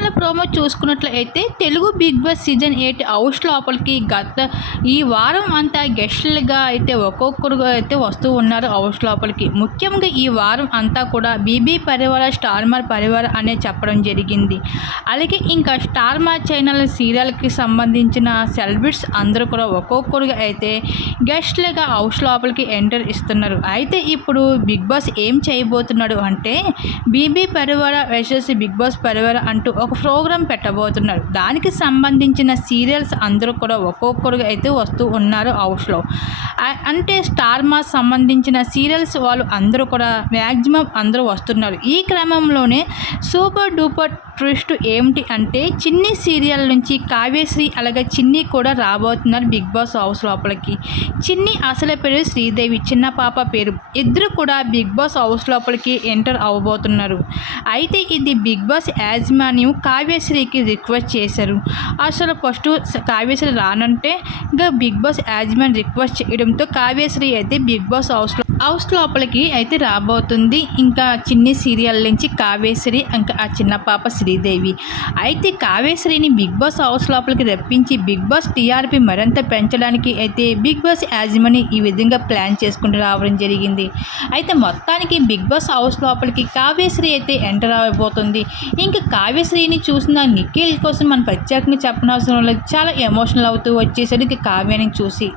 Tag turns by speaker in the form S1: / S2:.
S1: సినిమాల ప్రోమో చూసుకున్నట్లయితే Telugu big boss season eight house లోపలికి గత ఈ వారం అంతా గెస్టులుగా అయితే ఒక్కొక్కరుగా అయితే వస్తూ ఉన్నారు హౌస్ లోపలికి. ముఖ్యంగా ఈ వారం అంతా కూడా బీబీ పరివార స్టార్మర్ పరివార అనే చెప్పడం జరిగింది. అలాగే ఇంకా స్టార్మర్ ఛానల్ సీరియల్కి సంబంధించిన సెలబ్రిటీస్ అందరూ కూడా ఒక్కొక్కరుగా అయితే గెస్ట్లుగా హౌస్ లోపలికి ఎంటర్ ఇస్తున్నారు. అయితే ఇప్పుడు బిగ్ బాస్ ఏం చేయబోతున్నాడు అంటే బీబీ పరివార వర్సెస్ బిగ్ బాస్ పరివార అంటూ ఒక ప్రోగ్రాం పెట్టబోతున్నారు. దానికి సంబంధించిన సీరియల్స్ అందరూ కూడా ఒక్కొక్కరుగా అయితే వస్తూ ఉన్నారు హౌస్లో. అంటే స్టార్ మాస్ సంబంధించిన సీరియల్స్ వాళ్ళు అందరూ కూడా మ్యాక్సిమం అందరూ వస్తున్నారు. ఈ క్రమంలోనే సూపర్ డూపర్ ట్విస్ట్ ఏమిటి అంటే చిన్ని సీరియల్ నుంచి కావ్యశ్రీ అలాగే చిన్ని కూడా రాబోతున్నారు బిగ్ బాస్ హౌస్ లోపలికి. చిన్ని అసలు పేరు శ్రీదేవి చిన్న పాప పేరు. ఇద్దరు కూడా బిగ్ బాస్ హౌస్ లోపలికి ఎంటర్ అవ్వబోతున్నారు. అయితే ఇది బిగ్ బాస్ యాజమాన్యం కావ్యశ్రీకి రిక్వెస్ట్ చేశారు. అసలు ఫస్ట్ కావ్యశ్రీ రానంటే ఇంకా బిగ్ బాస్ యాజమాన్ రిక్వెస్ట్ చేయడంతో కావ్యశ్రీ అయితే బిగ్ బాస్ హౌస్లో హౌస్ లోపలికి అయితే రాబోతుంది. ఇంకా చిన్ని సీరియల్ నుంచి కావేశ్వరి ఇంకా ఆ చిన్న పాప శ్రీదేవి. అయితే కావేశ్వరిని బిగ్ బాస్ హౌస్ లోపలికి రప్పించి బిగ్ బాస్ టీఆర్పీ మరింత పెంచడానికి అయితే బిగ్ బాస్ యాజమాని ఈ విధంగా ప్లాన్ చేసుకుంటూ రావడం జరిగింది. అయితే మొత్తానికి బిగ్ బాస్ హౌస్ లోపలికి కావేశ్వరి అయితే ఎంటర్ అవబోతుంది. ఇంకా కావ్యశ్రీని చూసిన నిఖిల్ కోసం మనం ప్రత్యేకంగా చెప్పనవసరం లేదు. చాలా ఎమోషనల్ అవుతూ వచ్చేసరికి కావ్యాన్ని చూసి